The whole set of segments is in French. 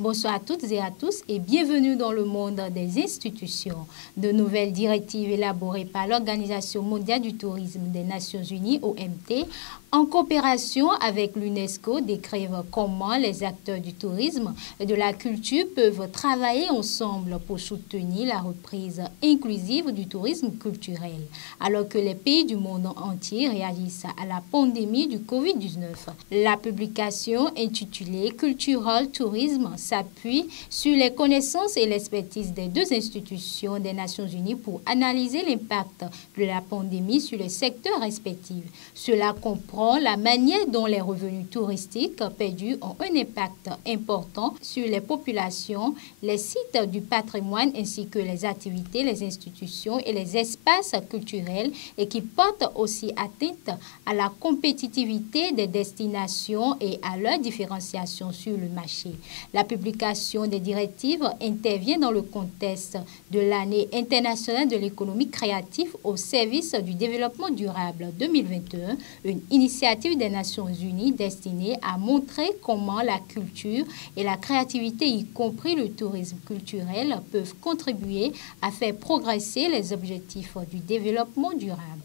Bonsoir à toutes et à tous et bienvenue dans le monde des institutions. De nouvelles directives élaborées par l'Organisation mondiale du tourisme des Nations unies, OMT, en coopération avec l'UNESCO, décrivent comment les acteurs du tourisme et de la culture peuvent travailler ensemble pour soutenir la reprise inclusive du tourisme culturel, alors que les pays du monde entier réagissent à la pandémie du Covid-19. La publication intitulée Cultural Tourism s'appuie sur les connaissances et l'expertise des deux institutions des Nations unies pour analyser l'impact de la pandémie sur les secteurs respectifs. Cela comprend la manière dont les revenus touristiques perdus ont un impact important sur les populations, les sites du patrimoine ainsi que les activités, les institutions et les espaces culturels et qui portent aussi atteinte à la compétitivité des destinations et à leur différenciation sur le marché. La publication des directives intervient dans le contexte de l'année internationale de l'économie créative au service du développement durable 2021, une initiative des Nations unies destinée à montrer comment la culture et la créativité, y compris le tourisme culturel, peuvent contribuer à faire progresser les objectifs du développement durable.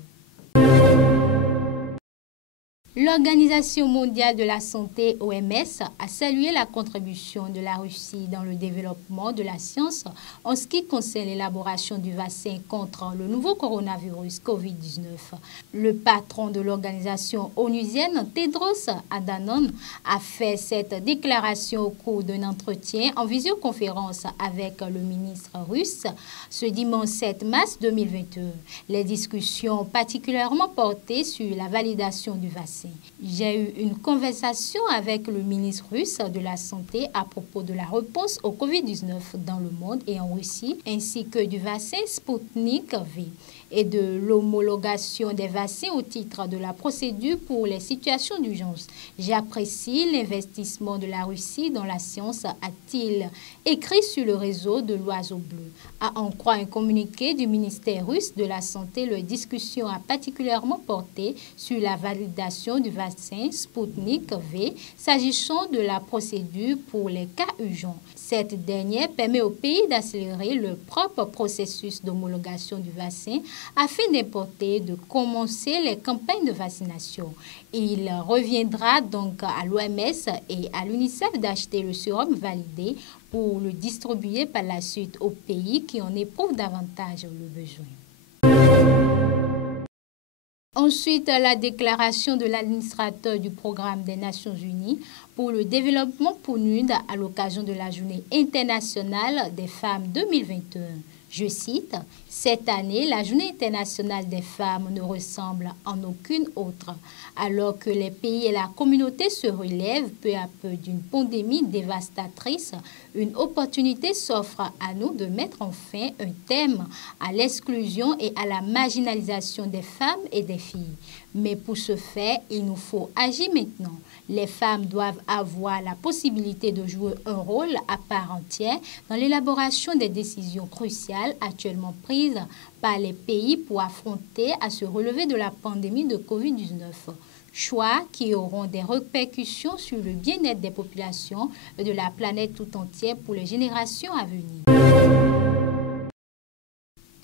L'Organisation mondiale de la santé, OMS, a salué la contribution de la Russie dans le développement de la science en ce qui concerne l'élaboration du vaccin contre le nouveau coronavirus COVID-19. Le patron de l'organisation onusienne, Tedros Adhanom, a fait cette déclaration au cours d'un entretien en visioconférence avec le ministre russe ce dimanche 7 mars 2021. Les discussions ont particulièrement porté sur la validation du vaccin. J'ai eu une conversation avec le ministre russe de la Santé à propos de la réponse au Covid-19 dans le monde et en Russie, ainsi que du vaccin Sputnik V et de l'homologation des vaccins au titre de la procédure pour les situations d'urgence. J'apprécie l'investissement de la Russie dans la science, a-t-il écrit sur le réseau de l'Oiseau Bleu. À en croire un communiqué du ministère russe de la Santé, la discussion a particulièrement porté sur la validation du vaccin Sputnik V s'agissant de la procédure pour les cas urgents. Cette dernière permet au pays d'accélérer le propre processus d'homologation du vaccin afin d'importer de commencer les campagnes de vaccination. Il reviendra donc à l'OMS et à l'UNICEF d'acheter le sérum validé pour le distribuer par la suite aux pays qui en éprouvent davantage le besoin. Ensuite, la déclaration de l'administrateur du programme des Nations unies pour le développement PNUD à l'occasion de la Journée internationale des femmes 2021. Je cite, « Cette année, la Journée internationale des femmes ne ressemble en aucune autre. Alors que les pays et la communauté se relèvent peu à peu d'une pandémie dévastatrice, une opportunité s'offre à nous de mettre enfin un terme à l'exclusion et à la marginalisation des femmes et des filles. Mais pour ce faire, il nous faut agir maintenant. Les femmes doivent avoir la possibilité de jouer un rôle à part entière dans l'élaboration des décisions cruciales actuellement prises par les pays pour affronter à se relever de la pandémie de Covid-19. Choix qui auront des répercussions sur le bien-être des populations et de la planète tout entière pour les générations à venir.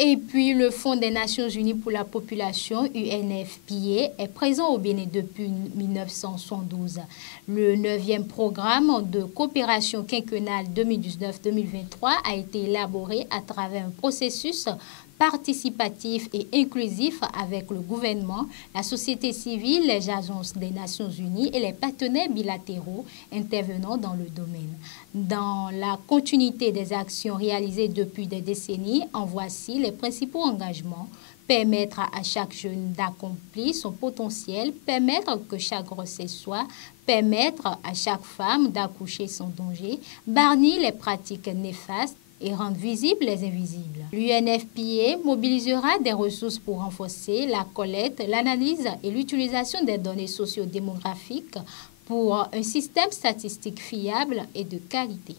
Et puis, le Fonds des Nations Unies pour la population, UNFPA, est présent au Bénin depuis 1972. Le 9e programme de coopération quinquennale 2019-2023 a été élaboré à travers un processus participatif et inclusif avec le gouvernement, la société civile, les agences des Nations Unies et les partenaires bilatéraux intervenant dans le domaine. Dans la continuité des actions réalisées depuis des décennies, en voici les principaux engagements. Permettre à chaque jeune d'accomplir son potentiel, permettre que chaque grossesse soit, permettre à chaque femme d'accoucher sans danger, bannir les pratiques néfastes et rendre visibles les invisibles. L'UNFPA mobilisera des ressources pour renforcer la collecte, l'analyse et l'utilisation des données sociodémographiques pour un système statistique fiable et de qualité.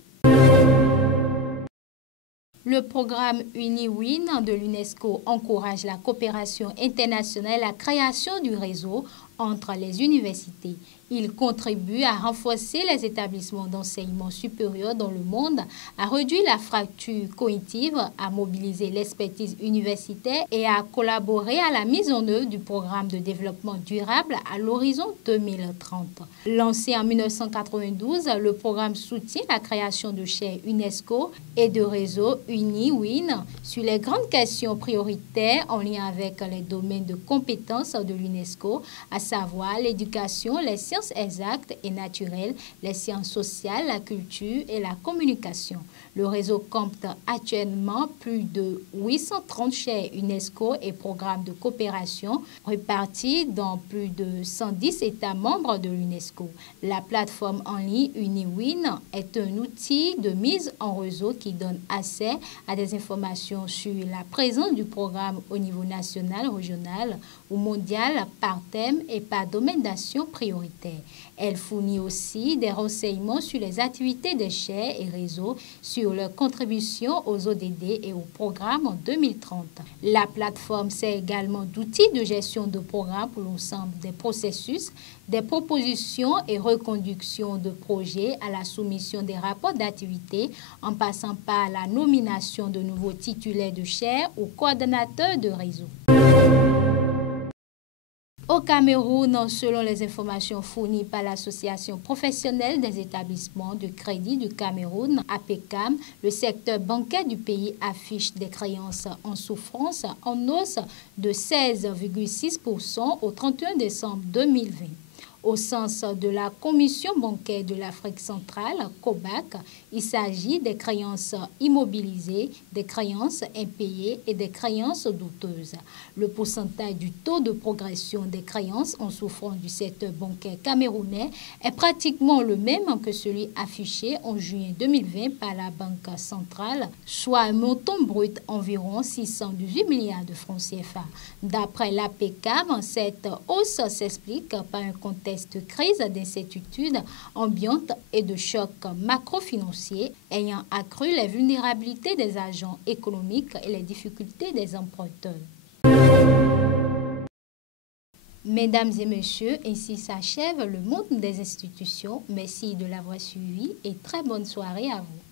Le programme UniWin de l'UNESCO encourage la coopération internationale et la création du réseau entre les universités. Il contribue à renforcer les établissements d'enseignement supérieur dans le monde, à réduire la fracture cognitive, à mobiliser l'expertise universitaire et à collaborer à la mise en œuvre du programme de développement durable à l'horizon 2030. Lancé en 1992, le programme soutient la création de chaires UNESCO et de réseaux UNIWIN sur les grandes questions prioritaires en lien avec les domaines de compétences de l'UNESCO, à savoir l'éducation, les sciences exactes et naturelles, les sciences sociales, la culture et la communication. Le réseau compte actuellement plus de 830 chaires UNESCO et programmes de coopération répartis dans plus de 110 États membres de l'UNESCO. La plateforme en ligne UNIWIN est un outil de mise en réseau qui donne accès à des informations sur la présence du programme au niveau national, régional ou mondial par thème et par domaine d'action prioritaire. Elle fournit aussi des renseignements sur les activités des chaires et réseaux, sur leur contribution aux ODD et au programme en 2030. La plateforme sert également d'outil de gestion de programmes pour l'ensemble des processus, des propositions et reconductions de projets à la soumission des rapports d'activité en passant par la nomination de nouveaux titulaires de chaires ou coordonnateurs de réseau. Au Cameroun, selon les informations fournies par l'Association professionnelle des établissements de crédit du Cameroun, APECAM, le secteur bancaire du pays affiche des créances en souffrance en hausse de 16,6% au 31 décembre 2020. Au sens de la Commission bancaire de l'Afrique centrale, COBAC, il s'agit des créances immobilisées, des créances impayées et des créances douteuses. Le pourcentage du taux de progression des créances en souffrance du secteur bancaire camerounais est pratiquement le même que celui affiché en juillet 2020 par la Banque centrale, soit un montant brut environ 618 milliards de francs CFA. D'après l'APECAM, cette hausse s'explique par un contexte de crise, d'incertitude ambiante et de choc macro-financier ayant accru les vulnérabilités des agents économiques et les difficultés des emprunteurs. Mesdames et messieurs, ainsi s'achève le monde des institutions. Merci de l'avoir suivi et très bonne soirée à vous.